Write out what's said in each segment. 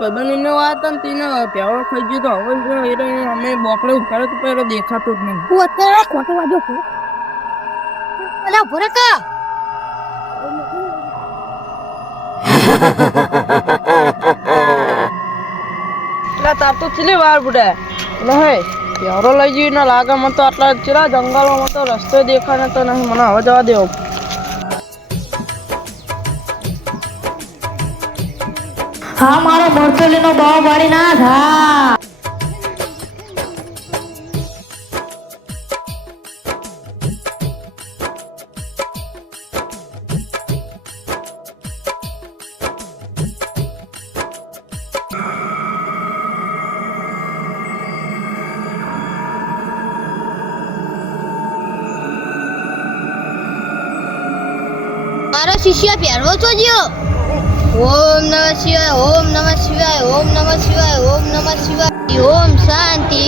પદનીનો વાત ને તીને પ્યાવો ખાઈ ગયો તો હવે અમે બોકડે ઉપાડે તો પેલો દેખાતો જ નહીં. તું અત્યારે ખોટો વાજો છો. અલા ભરકા એટલે તાર તો ચીલી વાર બુડા એટલે હે પ્યારો લઈ જઈ ને લાગે મને તો આટલા ચીલા જંગલમાં તો રસ્તો દેખાને તો નહીં. મને હવે જવા દેવો. હા મારો મરચોલીનો ભાવ વાળી ના થા. મારો શિષ્ય પહેરવો છો જ્યો. ઓમ નમઃ શિવાય, ઓમ નમઃ શિવાય, ઓમ નમઃ શિવાય, ઓમ નમઃ શિવાય, ઓમ શાંતિ.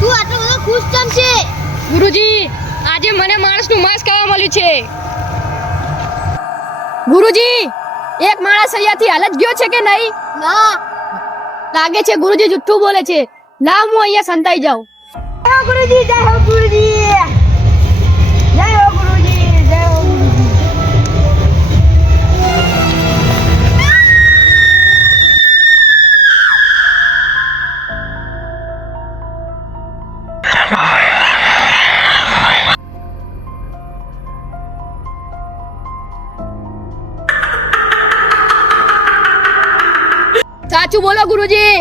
તું આટલો બધો ખુશ કેમ છે? ગુરુજી, આજે મને માણસનું માંસ ખાવા મળ્યું છે. ગુરુજી, એક માણસ અહીંયાથી હાલત ગયો છે કે નહીં? ના. લાગે છે ગુરુજી જુઠ્ઠું બોલે છે. લાવ હું અહીંયા સંતાઈ જાઉં. જય હો ગુરુજી, જય હો ગુરુજી, જય હો ગુરુજી, જય હો ગુરુજી. સાચું બોલો ગુરુજી.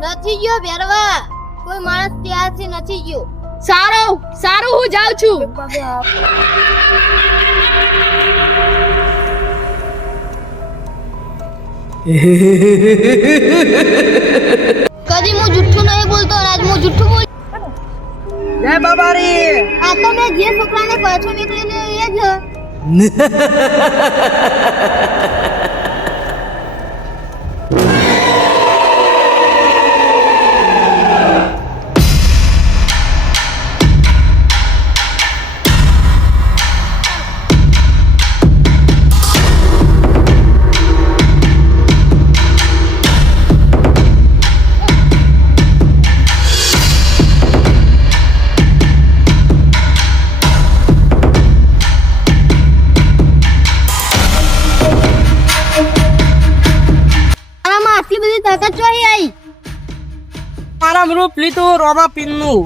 નથી ગયો ભેરવા. કોઈ માણસ ત્યાંથી નથી ગયો. સારું સારું, હું જાઉં છું. કદી હું જુઠ્ઠું નહીં બોલતો, આજ હું જુઠ્ઠું બોલ. જય બાબારી. આ તો મેં જે છોકરાને પાછો નીકળેલો એ જ. આટલી બધી તાકાત ચોરી આવી. મારા રૂપ લીધું રોમા પિનનું.